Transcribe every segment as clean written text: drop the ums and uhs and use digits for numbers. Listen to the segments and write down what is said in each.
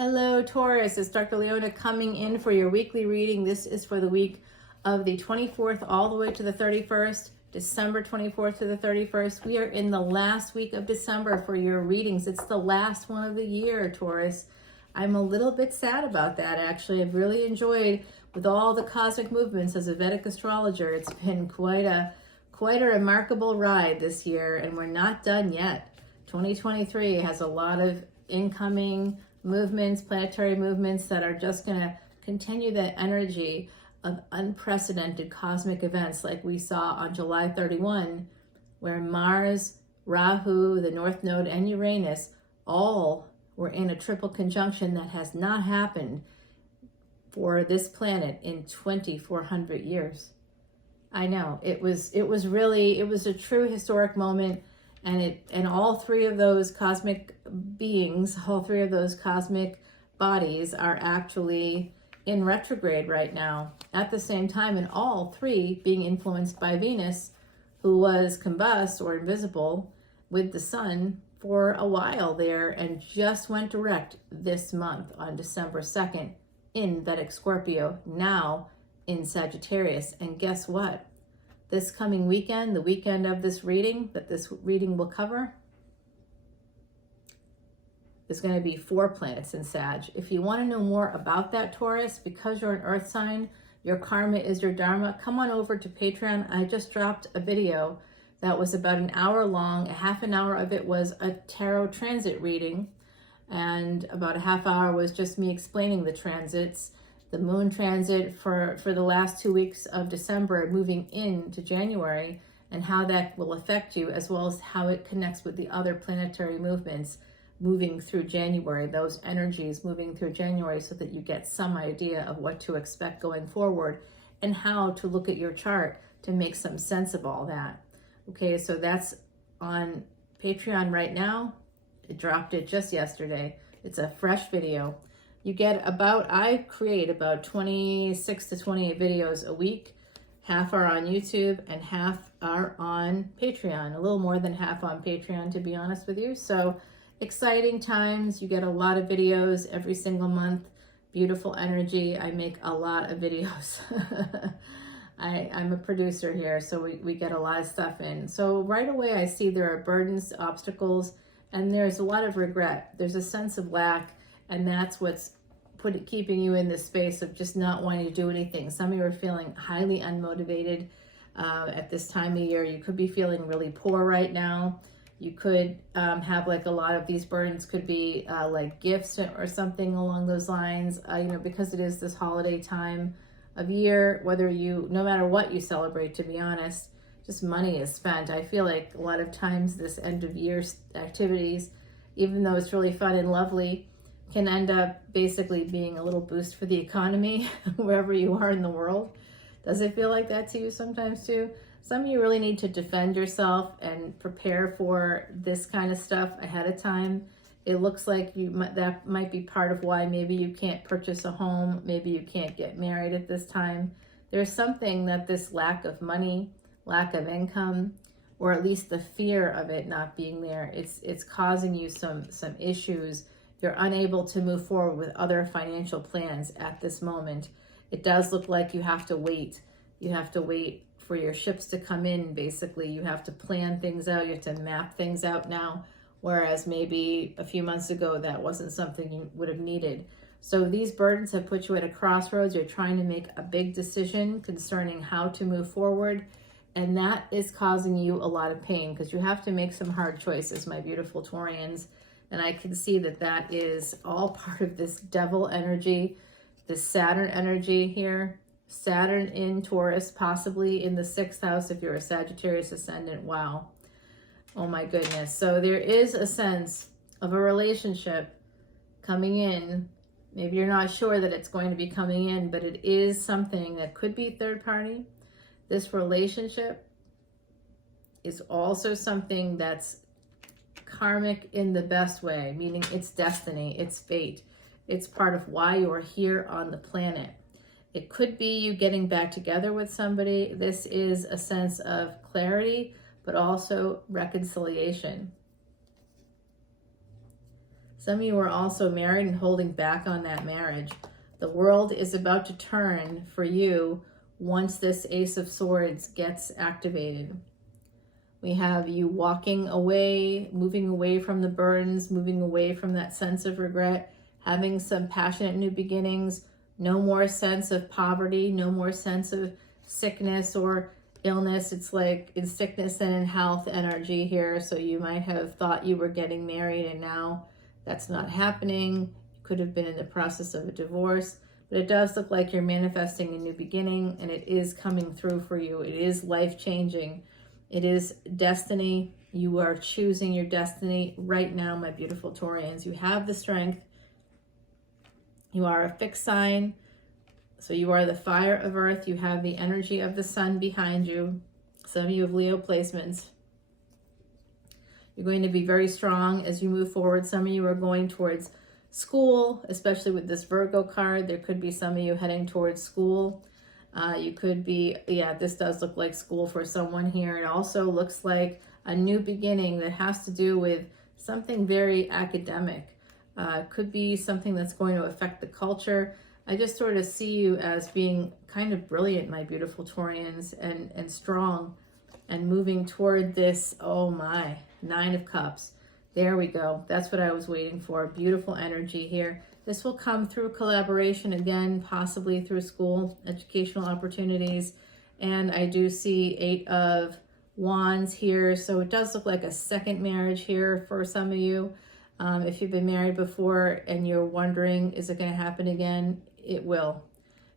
Hello, Taurus. It's Dr. Leona coming in for your weekly reading. This is for the week of the 24th all the way to the 31st, December 24th to the 31st. We are in the last week of December for your readings. It's the last one of the year, Taurus. I'm a little bit sad about that, actually. I've really enjoyed, with all the cosmic movements as a Vedic astrologer, it's been quite a remarkable ride this year, and we're not done yet. 2023 has a lot of incoming movements, planetary movements that are just going to continue the energy of unprecedented cosmic events like we saw on July 31, where Mars, Rahu, the North Node, and Uranus all were in a triple conjunction that has not happened for this planet in 2,400 years. I know, it was a true historic moment. And all three of those cosmic beings, all three of those cosmic bodies are actually in retrograde right now at the same time, and all three being influenced by Venus, who was combust or invisible with the sun for a while there and just went direct this month on December 2nd in Vedic Scorpio, now in Sagittarius. And guess what? This coming weekend, the weekend of this reading, that this reading will cover, is going to be 4 planets in Sag. If you want to know more about that, Taurus, because you're an earth sign, your karma is your dharma, come on over to Patreon. I just dropped a video that was about an hour long. A half an hour of it was a tarot transit reading, and about a half hour was just me explaining the transits. The moon transit for the last 2 weeks of December, moving into January, and how that will affect you, as well as how it connects with the other planetary movements moving through January, those energies moving through January, so that you get some idea of what to expect going forward and how to look at your chart to make some sense of all that. Okay, so that's on Patreon right now. I dropped it just yesterday. It's a fresh video. You get I create about 26 to 28 videos a week. Half are on YouTube and half are on Patreon. A little more than half on Patreon, to be honest with you. So exciting times. You get a lot of videos every single month. Beautiful energy. I make a lot of videos. I'm a producer here, so we get a lot of stuff in. So right away I see there are burdens, obstacles, and there's a lot of regret. There's a sense of lack. And that's what's keeping you in this space of just not wanting to do anything. Some of you are feeling highly unmotivated at this time of year. You could be feeling really poor right now. You could have like a lot of these burdens could be like gifts or something along those lines, because it is this holiday time of year, no matter what you celebrate, to be honest, just money is spent. I feel like a lot of times this end of year activities, even though it's really fun and lovely, can end up basically being a little boost for the economy wherever you are in the world. Does it feel like that to you sometimes too? Some of you really need to defend yourself and prepare for this kind of stuff ahead of time. It looks like that might be part of why maybe you can't purchase a home, maybe you can't get married at this time. There's something that this lack of money, lack of income, or at least the fear of it not being there, it's causing you some issues. You're unable to move forward with other financial plans at this moment. It does look like you have to wait. You have to wait for your ships to come in, basically. You have to plan things out. You have to map things out now, whereas maybe a few months ago, that wasn't something you would have needed. So these burdens have put you at a crossroads. You're trying to make a big decision concerning how to move forward, and that is causing you a lot of pain because you have to make some hard choices, my beautiful Taurians. And I can see that is all part of this devil energy, this Saturn energy here. Saturn in Taurus, possibly in the 6th house if you're a Sagittarius ascendant. Wow. Oh my goodness. So there is a sense of a relationship coming in. Maybe you're not sure that it's going to be coming in, but it is something that could be third party. This relationship is also something that's karmic in the best way, meaning it's destiny, it's fate. It's part of why you are here on the planet. It could be you getting back together with somebody. This is a sense of clarity, but also reconciliation. Some of you are also married and holding back on that marriage. The world is about to turn for you once this Ace of Swords gets activated. We have you walking away, moving away from the burdens, moving away from that sense of regret, having some passionate new beginnings, no more sense of poverty, no more sense of sickness or illness. It's like in sickness and in health energy here. So you might have thought you were getting married and now that's not happening. You could have been in the process of a divorce, but it does look like you're manifesting a new beginning and it is coming through for you. It is life-changing. It is destiny. You are choosing your destiny right now, my beautiful Taurians. You have the strength. You are a fixed sign. So you are the fire of earth. You have the energy of the sun behind you. Some of you have Leo placements. You're going to be very strong as you move forward. Some of you are going towards school, especially with this Virgo card. There could be some of you heading towards school. You could be, yeah, this does look like school for someone here. It also looks like a new beginning that has to do with something very academic. Could be something that's going to affect the culture. I just sort of see you as being kind of brilliant, my beautiful Taurians, and strong and moving toward this, oh my, 9 of Cups. There we go. That's what I was waiting for. Beautiful energy here. This will come through collaboration again, possibly through school, educational opportunities. And I do see 8 of Wands here. So it does look like a second marriage here for some of you. If you've been married before and you're wondering, is it going to happen again? It will.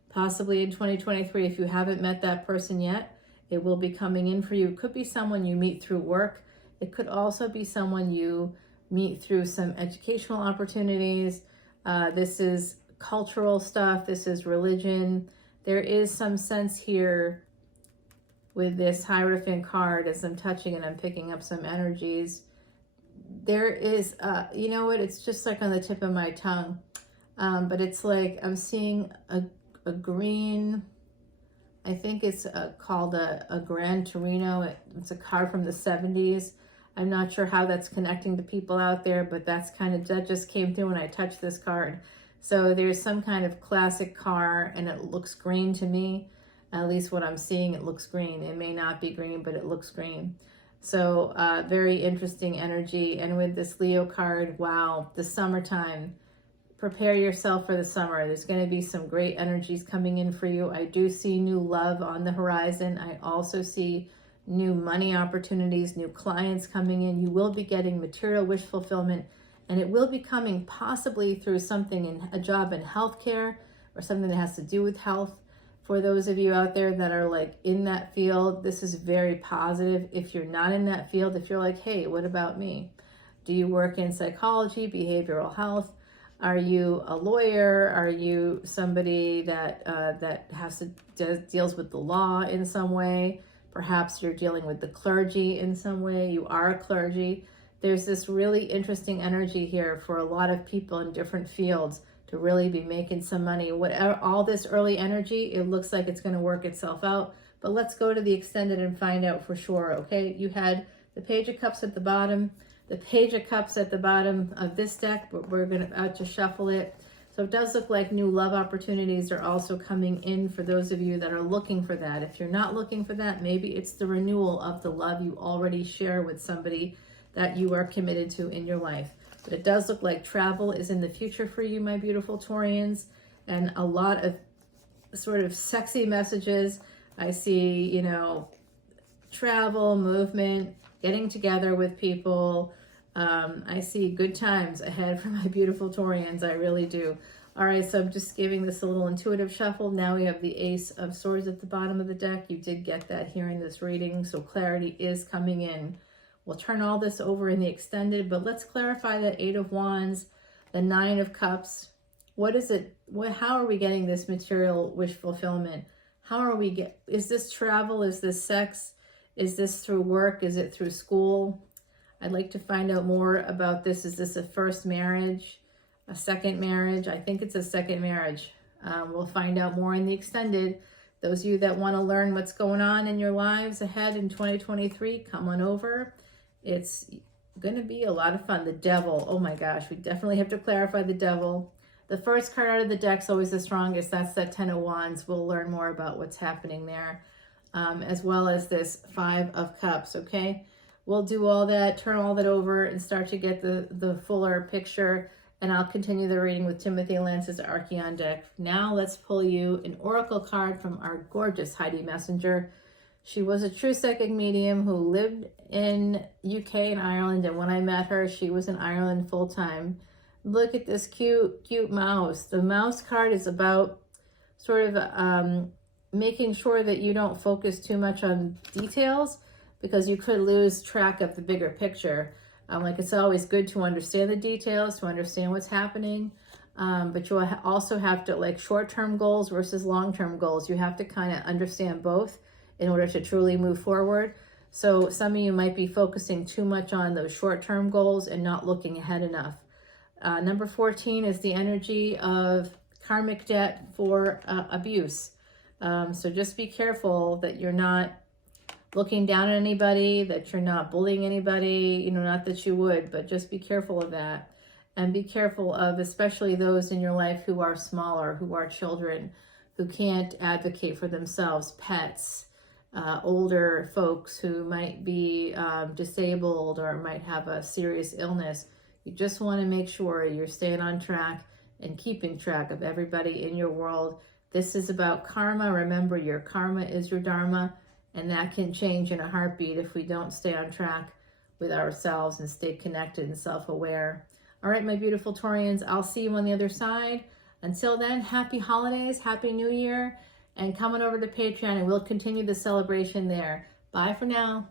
Possibly in 2023, if you haven't met that person yet, it will be coming in for you. It could be someone you meet through work. It could also be someone you meet through some educational opportunities. This is cultural stuff. This is religion. There is some sense here with this Hierophant card as I'm touching and I'm picking up some energies. There is, you know what, it's just like on the tip of my tongue. But it's like I'm seeing a green, I think it's called a Gran Torino. It's a card from the 70s. I'm not sure how that's connecting to people out there, but that's kind of, that just came through when I touched this card. So there's some kind of classic car and it looks green to me. At least what I'm seeing, it looks green. It may not be green, but it looks green. So very interesting energy. And with this Leo card, wow, the summertime. Prepare yourself for the summer. There's going to be some great energies coming in for you. I do see new love on the horizon. I also see new money opportunities, new clients coming in. You will be getting material wish fulfillment, and it will be coming possibly through something in a job in healthcare or something that has to do with health. For those of you out there that are like in that field, this is very positive. If you're not in that field, if you're like, hey, what about me? Do you work in psychology, behavioral health? Are you a lawyer? Are you somebody that deals with the law in some way? Perhaps you're dealing with the clergy in some way. You are a clergy. There's this really interesting energy here for a lot of people in different fields to really be making some money. Whatever, all this early energy, it looks like it's going to work itself out. But let's go to the extended and find out for sure, okay? You had the Page of Cups at the bottom. The Page of Cups at the bottom of this deck, but we're about to shuffle it. So it does look like new love opportunities are also coming in for those of you that are looking for that. If you're not looking for that, maybe it's the renewal of the love you already share with somebody that you are committed to in your life. But it does look like travel is in the future for you, my beautiful Taurians, and a lot of sort of sexy messages. I see, you know, travel, movement, getting together with people. I see good times ahead for my beautiful Taurians. I really do. All right, so I'm just giving this a little intuitive shuffle. Now we have the Ace of Swords at the bottom of the deck. You did get that here in this reading, so clarity is coming in. We'll turn all this over in the extended, but let's clarify the 8 of Wands, the 9 of Cups. What is it? How are we getting this material wish fulfillment? How are we is this travel? Is this sex? Is this through work? Is it through school? I'd like to find out more about this. Is this a first marriage, a second marriage? I think it's a second marriage. We'll find out more in the extended. Those of you that want to learn what's going on in your lives ahead in 2023, come on over. It's going to be a lot of fun. The devil. Oh my gosh, we definitely have to clarify the devil. The first card out of the deck is always the strongest. That's that 10 of Wands. We'll learn more about what's happening there, as well as this 5 of Cups, okay? We'll do all that, turn all that over, and start to get the fuller picture, and I'll continue the reading with Timothy Lance's Archeon deck. Now let's pull you an oracle card from our gorgeous Heidi Messenger. She was a true psychic medium who lived in UK and Ireland, and when I met her, she was in Ireland full-time. Look at this cute mouse. The mouse card is about sort of making sure that you don't focus too much on details, because you could lose track of the bigger picture. Like, it's always good to understand the details, to understand what's happening, but you also have to, like, short-term goals versus long-term goals. You have to kind of understand both in order to truly move forward. So some of you might be focusing too much on those short-term goals and not looking ahead enough. Number 14 is the energy of karmic debt for abuse. So just be careful that you're not looking down on anybody, that you're not bullying anybody, not that you would, but just be careful of that. And be careful of especially those in your life who are smaller, who are children, who can't advocate for themselves, pets, older folks who might be disabled or might have a serious illness. You just want to make sure you're staying on track and keeping track of everybody in your world. This is about karma. Remember, your karma is your dharma, and that can change in a heartbeat if we don't stay on track with ourselves and stay connected and self-aware. All right, my beautiful Taurians, I'll see you on the other side. Until then, happy holidays, happy New Year, and come on over to Patreon and we'll continue the celebration there. Bye for now.